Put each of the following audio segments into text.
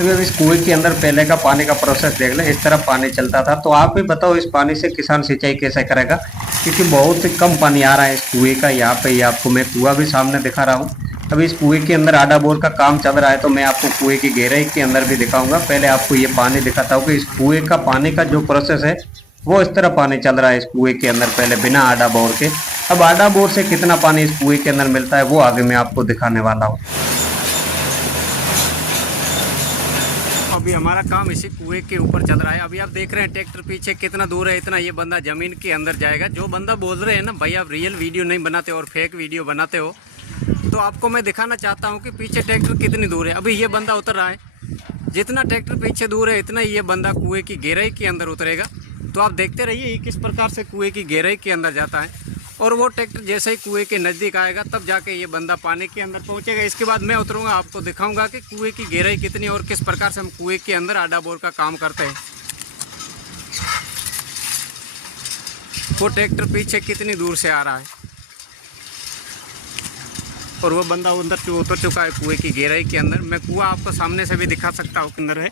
तो इस कुएं के अंदर पहले का पानी का प्रोसेस देख लें, इस तरह पानी चलता था। तो आप भी बताओ इस पानी से किसान सिंचाई कैसे करेगा, क्योंकि बहुत ही कम पानी आ रहा है इस कुएं का। यहाँ पे ये आपको मैं कुआं भी सामने दिखा रहा हूँ। अभी इस कुएं के अंदर आधा बोर का काम चल रहा है, तो मैं आपको कुएं की गहराई के अंदर भी दिखाऊंगा। पहले आपको ये पानी दिखाता हूँ कि इस कुएं का पानी का जो प्रोसेस है वो इस तरह पानी चल रहा है इस कुएं के अंदर, पहले बिना आधा बोर के। अब आधा बोर से कितना पानी इस कुएं के अंदर मिलता है वो आगे मैं आपको दिखाने वाला हूँ। अभी हमारा काम इसी कुएं के ऊपर चल रहा है। अभी आप देख रहे हैं ट्रैक्टर पीछे कितना दूर है, इतना ये बंदा जमीन के अंदर जाएगा। जो बंदा बोल रहे हैं ना भाई आप रियल वीडियो नहीं बनाते और फेक वीडियो बनाते हो, तो आपको मैं दिखाना चाहता हूँ कि पीछे ट्रैक्टर कितनी दूर है। अभी ये बंदा उतर रहा है, जितना ट्रैक्टर पीछे दूर है इतना ही ये बंदा कुएं की गहराई के अंदर उतरेगा। तो आप देखते रहिए किस प्रकार से कुएं की गहराई के अंदर जाता है। और वो ट्रैक्टर जैसे ही कुएं के नज़दीक आएगा तब जाके ये बंदा पानी के अंदर पहुंचेगा। इसके बाद मैं उतरूंगा, आपको दिखाऊंगा कि कुएं की गहराई कितनी और किस प्रकार से हम कुएं के अंदर आधा बोर का काम करते हैं। वो ट्रैक्टर पीछे कितनी दूर से आ रहा है और वो बंदा उतर चुका है कुएं की गहराई के अंदर। मैं कुआं आपको सामने से भी दिखा सकता हूँ अंदर है।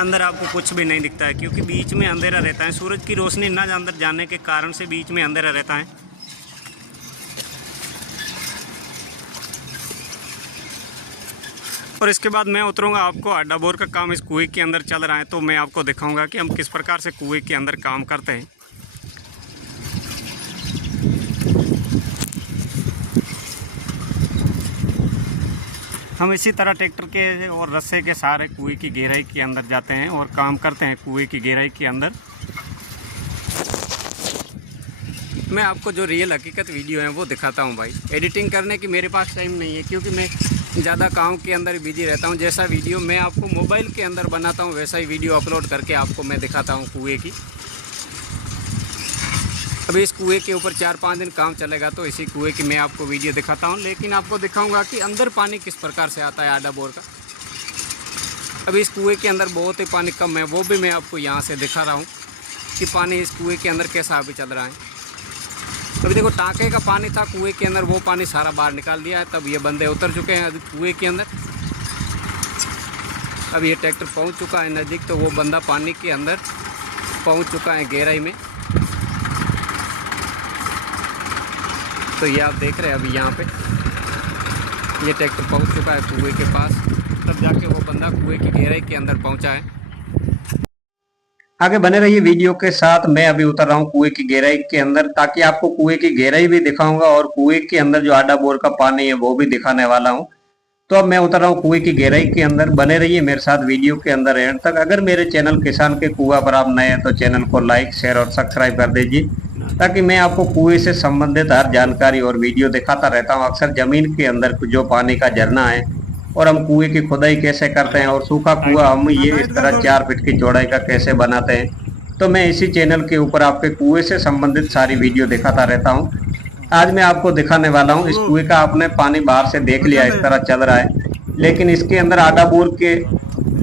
अंदर आपको कुछ भी नहीं दिखता है क्योंकि बीच में अंधेरा रहता है। सूरज की रोशनी ना अंदर जाने के कारण से बीच में अंधेरा रहता है। और इसके बाद मैं उतरूंगा, आपको आधा बोर का काम इस कुएं के अंदर चल रहा है, तो मैं आपको दिखाऊंगा कि हम किस प्रकार से कुएं के अंदर काम करते हैं। हम इसी तरह ट्रैक्टर के और रस्से के सहारे कुएं की गहराई के अंदर जाते हैं और काम करते हैं कुएं की गहराई के अंदर। मैं आपको जो रियल हकीकत वीडियो है वो दिखाता हूं भाई। एडिटिंग करने की मेरे पास टाइम नहीं है क्योंकि मैं ज़्यादा काम के अंदर बिजी रहता हूं। जैसा वीडियो मैं आपको मोबाइल के अंदर बनाता हूं वैसा ही वीडियो अपलोड करके आपको मैं दिखाता हूँ कुएँ की। अभी इस कुएं के ऊपर 4-5 दिन काम चलेगा तो इसी कुएं की मैं आपको वीडियो दिखाता हूं, लेकिन आपको दिखाऊंगा कि अंदर पानी किस प्रकार से आता है आधा बोर का। अभी इस कुएं के अंदर बहुत ही पानी कम है, वो भी मैं आपको यहां से दिखा रहा हूं कि पानी इस कुएं के अंदर कैसा अभी चल रहा है। अभी देखो टाँके का पानी था कुएं के अंदर, वो पानी सारा बाहर निकाल दिया है। तब ये बंदे उतर चुके हैं अभी कुएं के अंदर। अब ये ट्रैक्टर पहुँच चुका है नज़दीक, तो वो बंदा पानी के अंदर पहुँच चुका है गहराई में। तो ये आप देख रहे हैं अभी यहाँ पे ये ट्रैक्टर पहुँच चुका है कुएं के पास, तब जाके वो बंदा कुएं की गहराई के अंदर पहुँचा है। आगे बने रहिए वीडियो के साथ। मैं अभी उतर रहा हूँ कुएं की गहराई के अंदर, ताकि आपको कुएं की गहराई भी दिखाऊंगा और कुएं के अंदर जो आधा बोर का पानी है वो भी दिखाने वाला हूँ। तो अब मैं उतर रहा हूँ कुएं की गहराई के अंदर। बने रहिए मेरे साथ वीडियो के अंदर एंड तक। अगर मेरे चैनल किसान के कुआं पर आप नए हैं तो चैनल को लाइक, शेयर और सब्सक्राइब कर दीजिए, ताकि मैं आपको कुएं से संबंधित हर जानकारी और वीडियो दिखाता रहता हूं। अक्सर जमीन के अंदर जो पानी का झरना है और हम कुएं की खुदाई कैसे करते हैं और सूखा कुआं हम ये इस तरह 4 फीट की चौड़ाई का कैसे बनाते हैं, तो मैं इसी चैनल के ऊपर आपके कुएं से संबंधित सारी वीडियो दिखाता रहता हूं। आज मैं आपको दिखाने वाला हूं इस कुएं का। आपने पानी बाहर से देख लिया इस तरह चल रहा है, लेकिन इसके अंदर आधा बोर के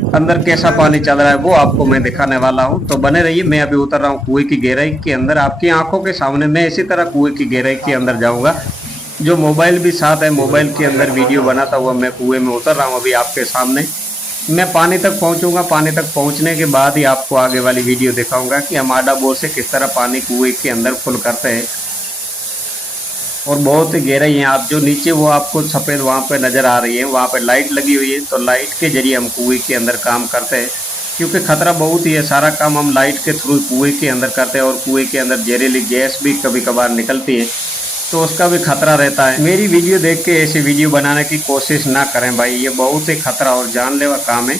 अंदर कैसा पानी चल रहा है वो आपको मैं दिखाने वाला हूं। तो बने रहिए। मैं अभी उतर रहा हूं कुएं की गहराई के अंदर, आपकी आंखों के सामने मैं इसी तरह कुएं की गहराई के अंदर जाऊंगा। जो मोबाइल भी साथ है, मोबाइल के अंदर वीडियो बनाता हुआ मैं कुएं में उतर रहा हूं अभी आपके सामने। मैं पानी तक पहुंचूंगा, पानी तक पहुंचने के बाद ही आपको आगे वाली वीडियो दिखाऊंगा कि हम आधा बोर से किस तरह पानी कुएं के अंदर फुल करते हैं। और बहुत ही गहराई है। आप जो नीचे वो आपको सफ़ेद वहाँ पे नज़र आ रही है, वहाँ पे लाइट लगी हुई है, तो लाइट के जरिए हम कुएं के अंदर काम करते हैं, क्योंकि खतरा बहुत ही है। सारा काम हम लाइट के थ्रू कुएं के अंदर करते हैं और कुएं के अंदर जहरीली गैस भी कभी कभार निकलती है, तो उसका भी खतरा रहता है। मेरी वीडियो देख के ऐसी वीडियो बनाने की कोशिश ना करें भाई, ये बहुत ही खतरा और जानलेवा काम है।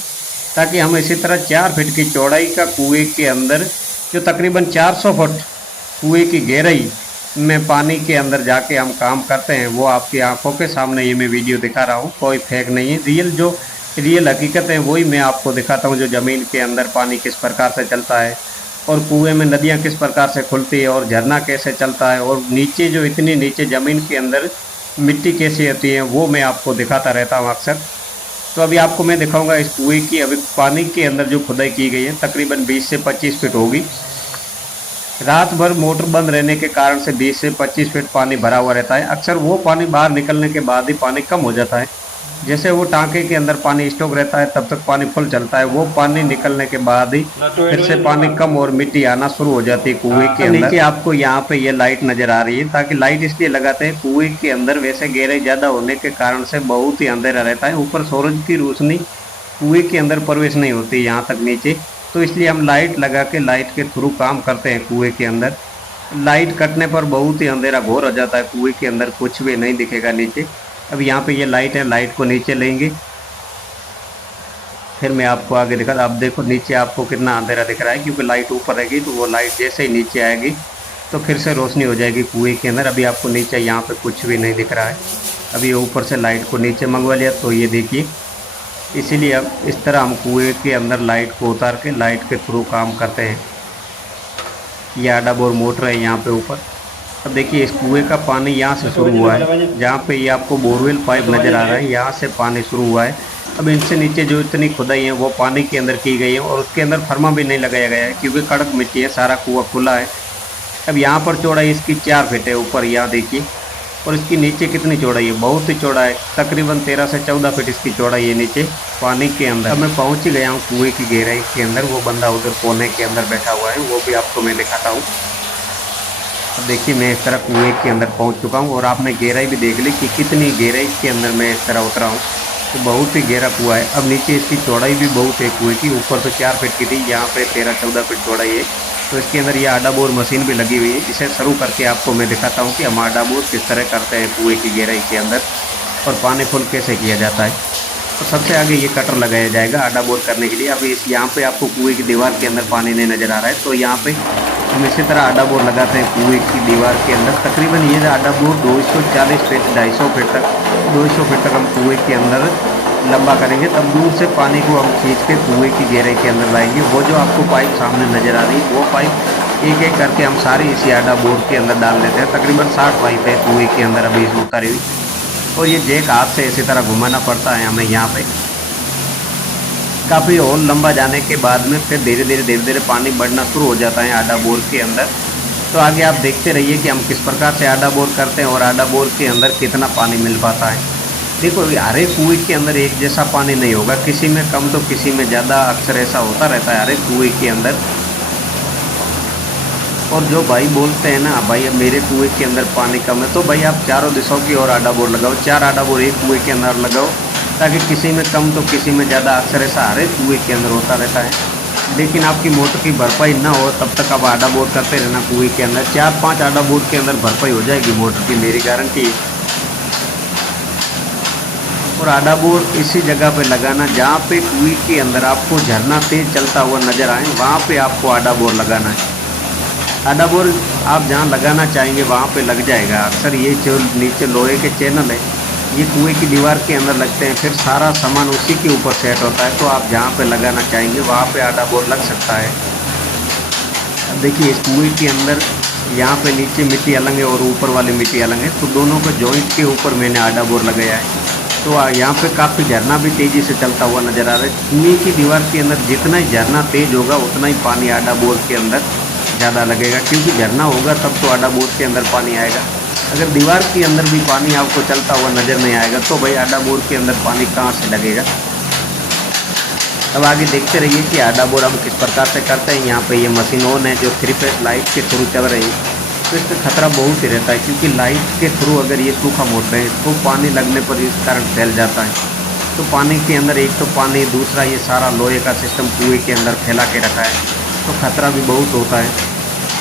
ताकि हम इसी तरह 4 फीट की चौड़ाई का कुएं के अंदर, जो तकरीबन 400 फुट कुएं की गहराई में पानी के अंदर जाके हम काम करते हैं, वो आपकी आंखों के सामने ये मैं वीडियो दिखा रहा हूँ। कोई फेक नहीं है, जो रियल हकीकत है वही मैं आपको दिखाता हूँ। जो ज़मीन के अंदर पानी किस प्रकार से चलता है और कुएं में नदियाँ किस प्रकार से खुलती है और झरना कैसे चलता है, और नीचे जो इतनी नीचे ज़मीन के अंदर मिट्टी कैसी होती है वो मैं आपको दिखाता रहता हूँ अक्सर। तो अभी आपको मैं दिखाऊँगा इस कुएं की। अभी पानी के अंदर जो खुदाई की गई है तकरीबन 20 से 25 फीट होगी। रात भर मोटर बंद रहने के कारण से 20 से 25 फीट पानी भरा हुआ रहता है। अक्सर वो पानी बाहर निकलने के बाद ही पानी कम हो जाता है, जैसे वो टांके के अंदर पानी स्टॉक रहता है तब तक पानी फुल चलता है, वो पानी निकलने के बाद ही फिर से पानी कम और मिट्टी आना शुरू हो जाती है कुएं के अंदर। नीचे आपको यहाँ पे ये लाइट नजर आ रही है, ताकि लाइट इसलिए लगाते हैं कुएं के अंदर वैसे गहराई ज्यादा होने के कारण से बहुत ही अंधेरा रहता है, ऊपर सूरज की रोशनी कुएं के अंदर प्रवेश नहीं होती यहाँ तक नीचे, तो इसलिए हम लाइट लगा के लाइट के थ्रू काम करते हैं कुएं के अंदर। लाइट कटने पर बहुत ही अंधेरा घोर हो जाता है, कुएं के अंदर कुछ भी नहीं दिखेगा नीचे। अब यहाँ पे ये लाइट है, लाइट को नीचे लेंगे, फिर मैं आपको आगे दिखा। अब देखो नीचे आपको कितना अंधेरा दिख रहा है, क्योंकि लाइट ऊपर रहेगी तो वो लाइट जैसे ही नीचे आएगी तो फिर से रोशनी हो जाएगी कुएं के अंदर। अभी आपको नीचे यहाँ पे कुछ भी नहीं दिख रहा है। अभी ऊपर से लाइट को नीचे मंगवा लिया तो ये देखिए, इसीलिए अब इस तरह हम कुएं के अंदर लाइट को उतार के लाइट के थ्रू काम करते हैं। ये आडा बोर मोटर है यहाँ पे ऊपर। अब देखिए इस कुएं का पानी यहाँ से शुरू हुआ है, जहाँ पे ये आपको बोरवेल पाइप नज़र आ रहा है, यहाँ से पानी शुरू हुआ है। अब इनसे नीचे जो इतनी खुदाई है वो पानी के अंदर की गई है, और उसके अंदर फरमा भी नहीं लगाया गया है क्योंकि कड़क मिट्टी है, सारा कुआं खुला है। अब यहाँ पर चौड़ाई इसकी 4 फीट है ऊपर, यहाँ देखिए, और इसकी नीचे कितनी चौड़ाई है, बहुत ही चौड़ा है, तकरीबन 13 से 14 फीट इसकी चौड़ाई है नीचे पानी के अंदर। अब मैं पहुँच ही गया हूँ कुएँ की गहराई के अंदर, वो बंदा उधर कोने के अंदर बैठा हुआ है, वो भी आपको मैं दिखाता हूँ। अब देखिए मैं इस तरह कुएं के अंदर पहुंच चुका हूं, और आपने गहराई भी देख ली कि कितनी गहराई के अंदर मैं इस तरह उतरा हूं, तो बहुत ही गहरा कुआं है। अब नीचे इसकी चौड़ाई भी बहुत है कुएं की, ऊपर तो 4 फीट की थी, यहाँ पे 13-14 फीट चौड़ाई है। तो इसके अंदर ये आडा बोर मशीन भी लगी हुई है, इसे शुरू करके आपको मैं दिखाता हूँ कि हम आडा बोर किस तरह करते हैं कुएँ की गहराई के अंदर, और पानी फुल कैसे किया जाता है। तो सबसे आगे ये कटर लगाया जाएगा आडा बोर करने के लिए। अभी इस यहाँ पे आपको कुएं की दीवार के अंदर पानी नहीं नज़र आ रहा है, तो यहाँ पे हम इसी तरह आडा बोर लगाते हैं कुएं की दीवार के अंदर। तकरीबन ये आडा बोर 240 फीट 250 फीट तक 200 फीट तक हम कुएं के अंदर लंबा करेंगे, तब दूर से पानी को हम खींच के कुएं की गहराई के अंदर लाएंगे। वो जो आपको पाइप सामने नज़र आ रही है, वो पाइप एक एक करके हम सारी इसी आडा बोर के अंदर डाल देते हैं। तकरीबन 60 पाइप है कुएं के अंदर अभी इस उतारी हुई, और ये जैक हाथ से इसी तरह घुमाना पड़ता है हमें यहाँ पे। काफ़ी और लंबा जाने के बाद में फिर धीरे धीरे पानी बढ़ना शुरू हो जाता है आडा बोर के अंदर। तो आगे आप देखते रहिए कि हम किस प्रकार से आडा बोर करते हैं और आडा बोर के अंदर कितना पानी मिल पाता है। देखो हर एक कुएं के अंदर एक जैसा पानी नहीं होगा, किसी में कम तो किसी में ज़्यादा, अक्सर ऐसा होता रहता है हर एक कुएं के अंदर। और जो भाई बोलते हैं ना भाई अब मेरे कुएं के अंदर पानी कम है, तो भाई आप चारों दिशाओं की ओर आडा बोर लगाओ, 4 आडा बोर एक कुएं के अंदर लगाओ, ताकि किसी में कम तो किसी में ज़्यादा, अक्सर ऐसा हर एक कुएं के अंदर होता रहता है। लेकिन आपकी मोटर की भरपाई ना हो तब तक आप आडा बोर करते रहना कुएं के अंदर। 4-5 आडा बोर के अंदर भरपाई हो जाएगी मोटर की, मेरी गारंटी है। और आडा बोर इसी जगह पे लगाना जहाँ पे कुएं के अंदर आपको झरना तेज चलता हुआ नजर आए, वहाँ पे आपको आडा बोर लगाना है। आडा बोर आप जहाँ लगाना चाहेंगे वहाँ पे लग जाएगा। अक्सर ये जो नीचे लोहे के चैनल है ये कुएं की दीवार के अंदर लगते हैं, फिर सारा सामान उसी के ऊपर सेट होता है, तो आप जहाँ पे लगाना चाहेंगे वहाँ पे आडा बोर लग सकता है। अब देखिए इस कुएं के अंदर यहाँ पे नीचे मिट्टी अलग है और ऊपर वाली मिट्टी अलग है, तो दोनों के जॉइंट के ऊपर मैंने आडा बोर लगाया है। तो यहाँ पे काफ़ी झरना भी तेज़ी से चलता हुआ नज़र आ रहा है। कुएं की दीवार के अंदर जितना ही झरना तेज होगा उतना ही पानी आडा बोर के अंदर ज़्यादा लगेगा, क्योंकि झरना होगा तब तो आडा बोर के अंदर पानी आएगा। अगर दीवार के अंदर भी पानी आपको चलता हुआ नज़र नहीं आएगा तो भाई आडा बोर के अंदर पानी कहाँ से लगेगा। अब आगे देखते रहिए कि आडा बोर हम किस प्रकार से करते हैं। यहाँ पे ये मशीन ऑन है जो 3 फेज लाइट के थ्रू चल रही है, तो इसका खतरा बहुत ही रहता है, क्योंकि लाइट के थ्रू अगर ये सूखा मोटर है तो पानी लगने पर इस कारण फैल जाता है। तो पानी के अंदर एक तो पानी, दूसरा ये सारा लोहे का सिस्टम कुएं के अंदर फैला के रखा है, तो खतरा भी बहुत होता है।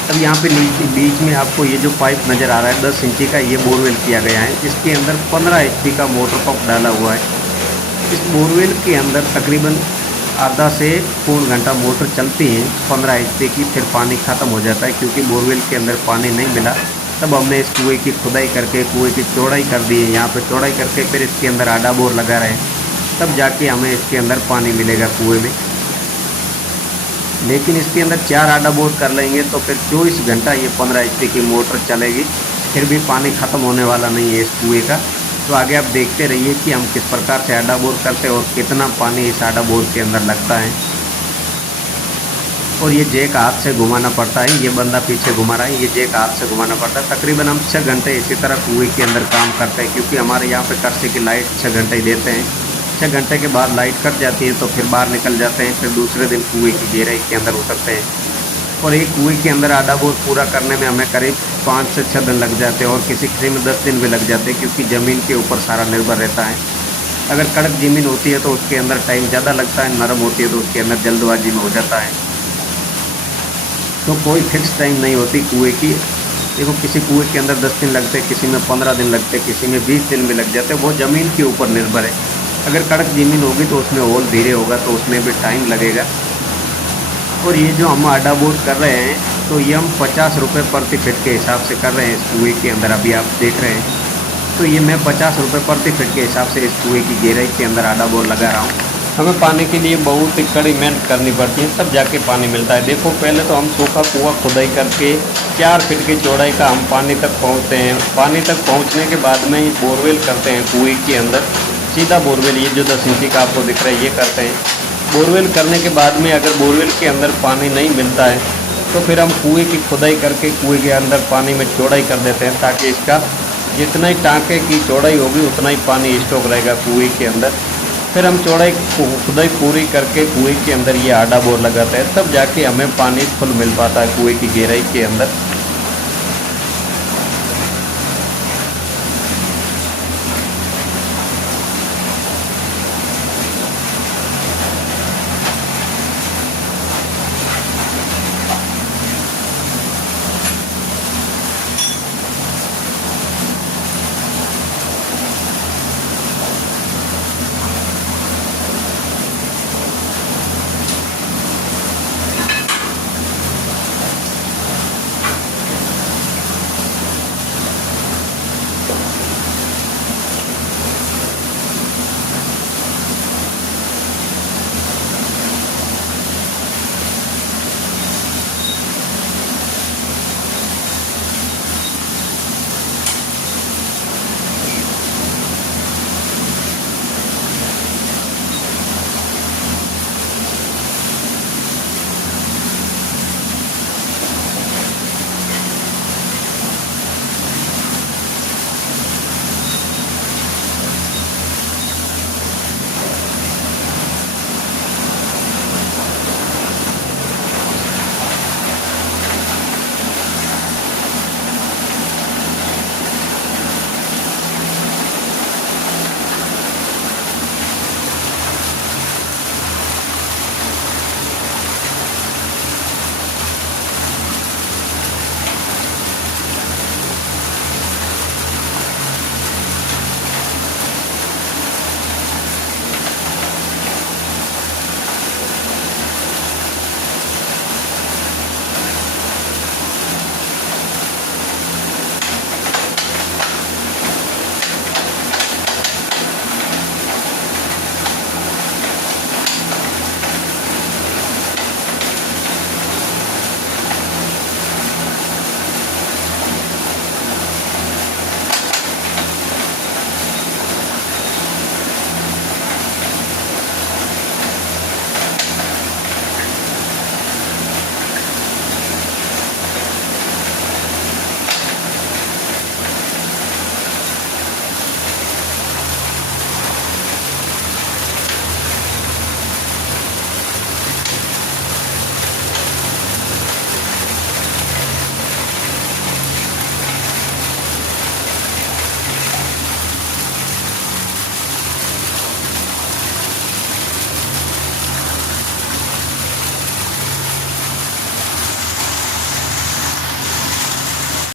अब यहाँ पे नीचे बीच में आपको ये जो पाइप नज़र आ रहा है 10 इंची का, ये बोरवेल किया गया है। इसके अंदर 15 HP का मोटर पंप डाला हुआ है। इस बोरवेल के अंदर तकरीबन आधा से पौन घंटा मोटर चलती है 15 HP की, फिर पानी ख़त्म हो जाता है, क्योंकि बोरवेल के अंदर पानी नहीं मिला। तब हमने इस कुएं की खुदाई करके कुएं की चौड़ाई कर दी है, यहाँ पर चौड़ाई करके फिर इसके अंदर आडा बोर लगा रहे हैं, तब जाके हमें इसके अंदर पानी मिलेगा कुएँ में। लेकिन इसके अंदर 4 आडा बोर कर लेंगे तो फिर 24 घंटा ये 15 HP की मोटर चलेगी, फिर भी पानी ख़त्म होने वाला नहीं है इस कुएं का। तो आगे आप देखते रहिए कि हम किस प्रकार से आडा बोर करते हैं और कितना पानी इस आडा बोर के अंदर लगता है। और ये जैक हाथ से घुमाना पड़ता है, ये बंदा पीछे घुमा रहा है, ये जैक हाथ से घुमाना पड़ता है। तकरीबन हम 6 घंटे इसी तरह कुएं के अंदर काम करते हैं, क्योंकि हमारे यहाँ पे कर्से की लाइट 6 घंटे ही देते हैं। 6 घंटे के बाद लाइट कट जाती है तो फिर बाहर निकल जाते हैं, फिर दूसरे दिन कुएं की गहराई के अंदर उतरते हैं। और एक कुएं के अंदर आधा बोर पूरा करने में हमें करीब 5 से 6 दिन लग जाते हैं, और किसी किसी में 10 दिन भी लग जाते हैं, क्योंकि ज़मीन के ऊपर सारा निर्भर रहता है। अगर कड़क ज़मीन होती है तो उसके अंदर टाइम ज़्यादा लगता है, नरम होती है तो उसके अंदर जल्दबाजी में हो जाता है। तो कोई फिक्स टाइम नहीं होती कुएं की। देखो किसी कुएं के अंदर 10 दिन लगते, किसी में 15 दिन लगते, किसी में 20 दिन भी लग जाते, वो ज़मीन के ऊपर निर्भर है। अगर कड़क ज़मीन होगी तो उसमें होल धीरे होगा, तो उसमें भी टाइम लगेगा। और ये जो हम आडा बोर कर रहे हैं, तो ये हम 50 रुपये प्रति फिट के हिसाब से कर रहे हैं इस कुएं के अंदर। अभी आप देख रहे हैं, तो ये मैं 50 रुपये प्रति फिट के हिसाब से इस कुएं की गहराई के अंदर आडा बोर लगा रहा हूँ। हमें पानी के लिए बहुत ही कड़ी मेहनत करनी पड़ती है, तब जाके पानी मिलता है। देखो पहले तो हम सूखा कुआं खुदाई करके 4 फीट की चौड़ाई का हम पानी तक पहुँचते हैं। पानी तक पहुँचने के बाद में बोरवेल करते हैं कुएं के अंदर, सीधा बोरवेल, ये जो 10 इंची का आपको दिख रहा है ये करते हैं। बोरवेल करने के बाद में अगर बोरवेल के अंदर पानी नहीं मिलता है तो फिर हम कुएं की खुदाई करके कुएं के अंदर पानी में चौड़ाई कर देते हैं, ताकि इसका जितना ही टाँके की चौड़ाई होगी उतना ही पानी स्टॉक रहेगा कुएं के अंदर। फिर हम खुदाई पूरी करके कुएं के अंदर ये आडा बोर लगाते हैं, तब जाके हमें पानी फुल मिल पाता है कुएं की गहराई के अंदर।